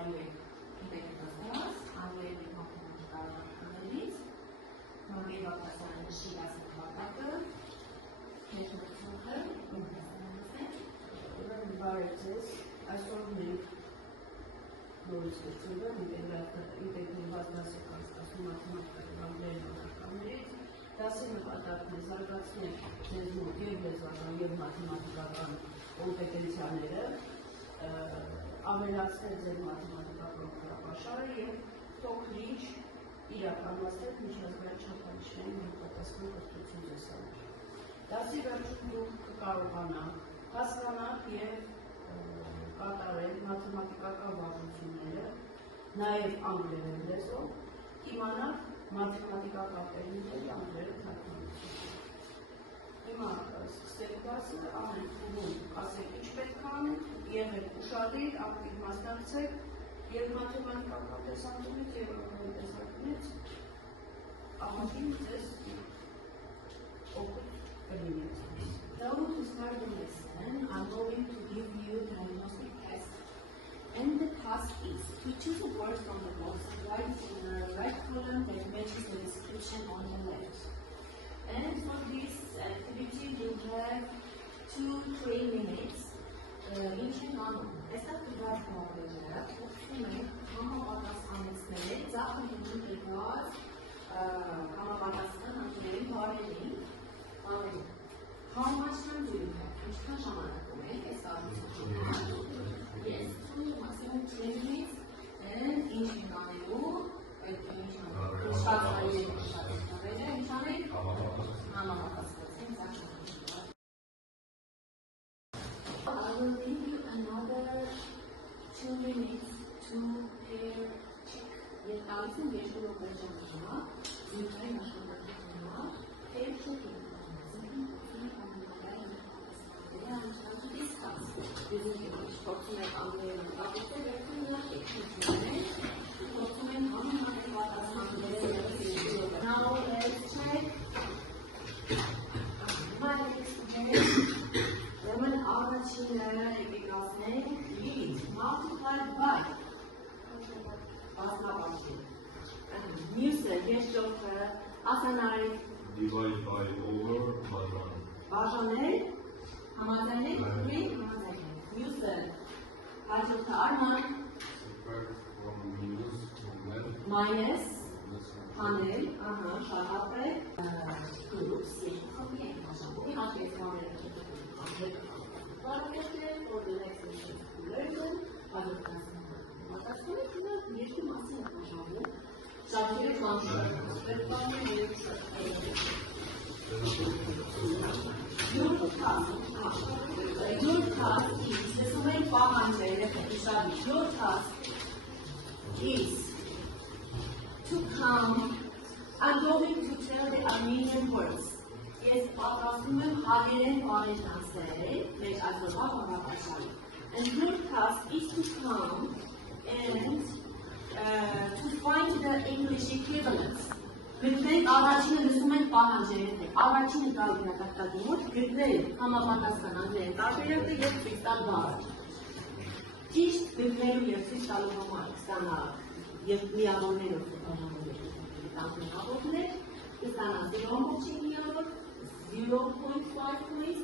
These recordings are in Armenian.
կարելի է դիտել անգլերենի մակարդակներից, նորմալ բացասարան նշի ասել վարտակը, հետո բարև ձեզ, այսօր մենք նորից վերցնում ենք ինտեգրված դասական ստացում մաթեմատիկայի անգլերենի մակարդակներից, դասի նպատակն է զարգացնել ձեզ մոտ և լեզվական և մաթեմատիկական կոմպետենցիաները, ավելացնել ձեր մաթեմատիկական կրապաշարը և փոքրինչ իրականացնել միջազգային չափանիշների համապատասխան կրթություն ձեզ համար։ Դասի վերջում դուք կկարողանաք հասկանալ և կատարել մաթեմատիկական վարժությունները, նաև անգլերեն լեզվով, իմանալ մաթեմատիկական տերմինների անգլերեն թարգմանություն։ Հիմա սկսենք դասը, ամեն փուլում ասեք ինչ պետք է անենք, եղեք ուշադիր, ակտիվ մասնակցեք և մաթեմատիկական տեսանկյունից և անգլերեն տեսանկյունից ահագին ձեզ օգուտ կլինի։ So to start the lesson, I'm going to give you the diagnostic test. And the task is to choose a word from the box right in the right column that matches the description on the left. And for this activity, you have 2-3 minutes. Ինչին անում, այստեղ դրված մոդելները օգնում են համապատասխանեցնել ծախսերի դրված համապատասխան անգլերեն բառերին, How much time do you have? Ինչքան ժամանակ ունեք այս հարցը։ Yes, maximum 3 minutes. And ինչ ենք անելու, այդ ինչ անելու, շատարի ենք շատարերը, ինչ անենք, համապատասխանեցին ծախսերի։ I will give you another 2 minutes to check. Եվ տալիս եմ երկու րոպե ժամանակ, զույգային աշխատանքություննա, check-ին։ Now let's check. Lemon առաջինը եկեղեցնենք lead multiplied by բազմապատկի։ Մյուսը ես ճոքը ասանարի divide by over բաժանել համաձայնել համաձայնել։ Մյուսը հաջորդը արման minus հանել, շարապել groups երկու ենք բաժանվում անգլերեն բառերներ for the next lesson to learn հաջորդը երկու մասի ենք բաժանվում շարքերը կանշել Your task is, your task is to come, I'm going to tell the Armenian words. Yes, and your task is to come and to find the English equivalents. Գտնել առաջինը լսում ենք պահանջերն եք, առաջինը տալ իրակարգի մոտ, գտնել համապատասխան անգլերեն տարբերակը և ցույց տալ բառը։ Ճիշտ գտնելու և ցույց տալու համար կստանալ և միավորներով միավորներ, կստանալ 0.5 միավոր, 0.5 points,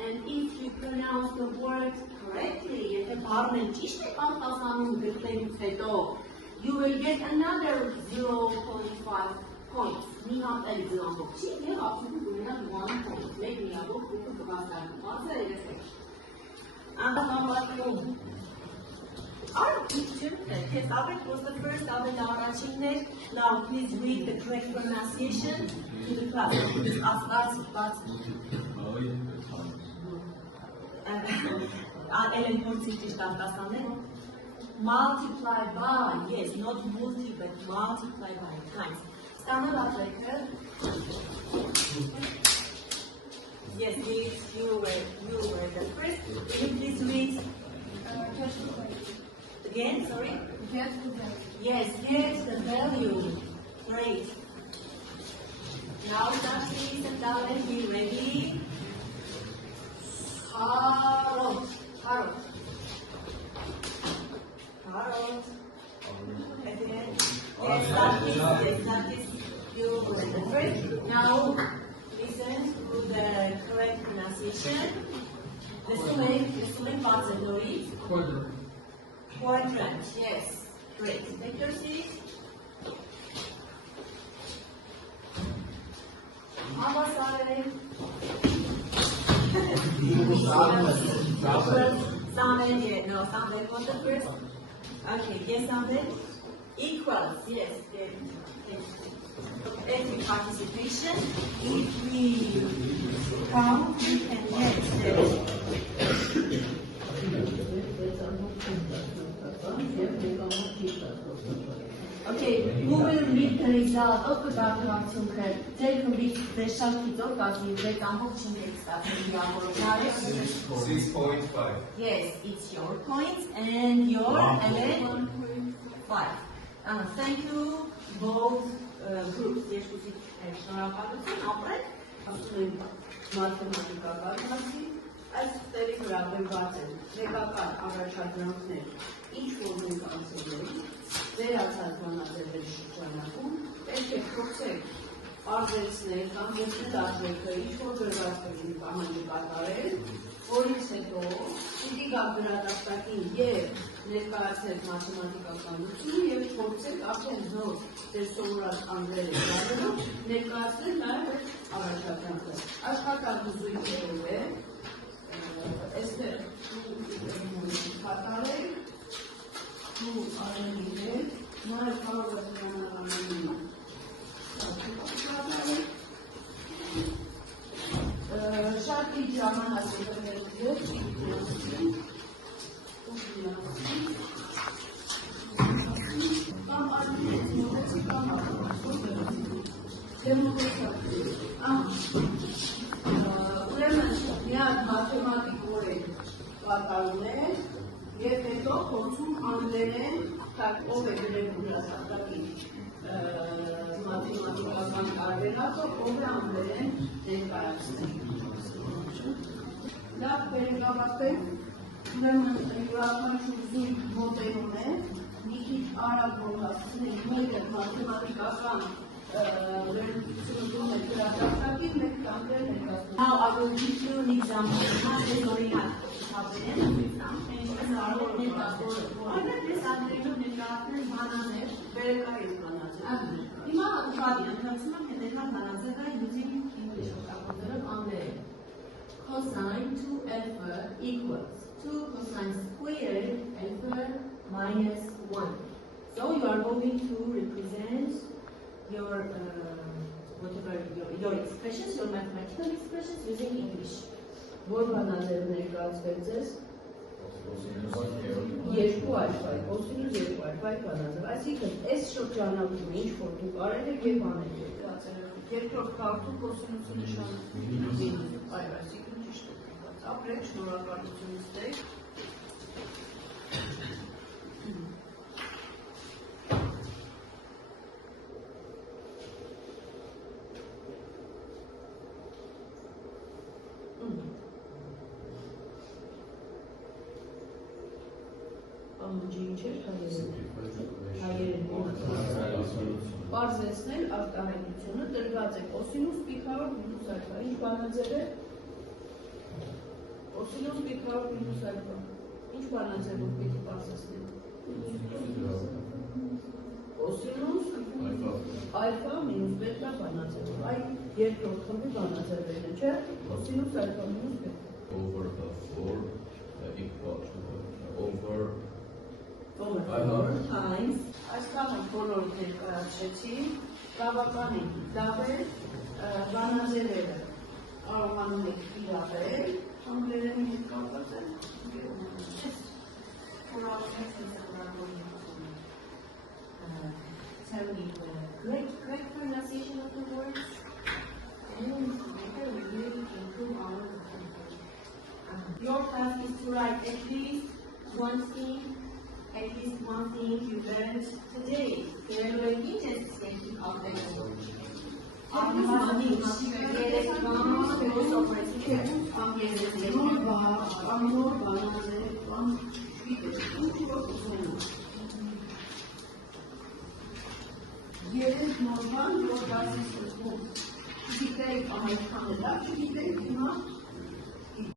and if you pronounce the word correctly, եթե բառն են ճիշտ եք արտասանում գտնելուց հետո, you will get another 0.5 points. Մի հատելի զրամբողջի և ապսուտում ունենալ 1 point. Մեկ միավոր կուպը կվաստարում։ Մասը երեսեք։ Անդապամատնում։ Our picture that was the first of the առաջիններ. Now please read the correct pronunciation to the class. Multiply by, yes, not multi, but multiply by times. Standard operator. Yes, you were the first. Can you please read? Again, sorry? Get the value. Yes, get the value. Great. Now start please and now let me ready. Carrot. Harold. At the end. Yes, that is your first. Now, listen to the correct pronunciation. The swimming parts of Norris. Quadrant, yes. Great. Take your seat. Sounded, yeah, no, sounded was the first. Okay, yes, sounded. Equals, yes. Active participation. If we count, we can get Okay, who will read the result of the calculation? They can read the shortcut of the amount 6.5. Yes, it's your points and your 11.5. Thank you both groups. Ասում եմ մաթեմատիկական մասի, այս ուստերի հրավիրված են ներկական առաջադրանքներ, ինչ որ մենք անցել ենք, վերացած բանաձևերի շրջանակում, պետք է փորձեք արժեցնել կամ գտնել արժեքը, ինչ որ գրված կլինի պահանջի կատարել, որից հետո պիտի գաք գրադաստակին եւ ներկայացնել մաթեմատիկական լուծումը եւ փորձեք արդեն նոր ձեր սովորած անգլերեն բառերով ներկայացնել նաեւ առաջադրանքը։ Աշխատանքը զույգերով է, այստեղ կատարել ու արել նաեւ կարող է հնարավորինը շատ քիչ ժամանակ է վերցրել ուրեմն միակ մաթեմատիկորեն կատարում է եւ հետո փորձում անգլերեն ով է գրել հրապարակի մաթեմատիկական տարբերակը ով է անգլերեն ներկայացնել։ Լավ վերջավորապես ուրեմն յուրաքանչյուր զույգ մոդելում է մի քիչ արագ գործածել մեկը մաթեմատիկական վերլուծում է հրապարակի մեկ անգլերեն ներկայացնել։ Now I will give you an example. Հիմա ուղղակի ընթացում եմ հետևյալ բանաձևը using English օգտագործելով անգլերեն։ Cosine 2alpha equals 2 cosine squared alpha minus 1. So you are going to represent your your expressions, your mathematical expressions using English. Որ բանաձևը ներկայացվեց ձեզ երկու alpha, կոսինուս երկու alpha բանաձև, այսինքն այս շրջանակում ինչ որ դուք արել եք եւ անել եք։ Երկրորդ քարտում կոսինուսը նշանակում է այո, այսինքն ճիշտ է։ Ապրեք, շնորհակալություն ստեք։ Ինչ էր հայերեն պարզեցնել արտահայտությունը տրված է կոսինուս պիքարով մինուս ալֆա, ինչ բանաձև է կոսինուս պիքարով մինուս ալֆա, ինչ բանաձևով պիտի պարզեցնել կոսինուս ալֆա մինուս բետա բանաձևով, այ երկրորդ խմբի բանաձևերն է, չէ, կոսինուս ալֆա մինուս բետա Over 4 equal to over times, այսքանը բոլոր ներկայացրեցի, բավականին լավ է, բանաձևերը կարողանում եք իրավել, անգլերենի հետ կապված են, Tell me the correct pronunciation of the words, and later we will improve our vocabulary. Your task is to write at least one thing you learned today. Terminology just thinking of the երեք նորմալ, որ դասի սկզբում չգիտեիք ամայքանը լավ, չգիտեիք հիմա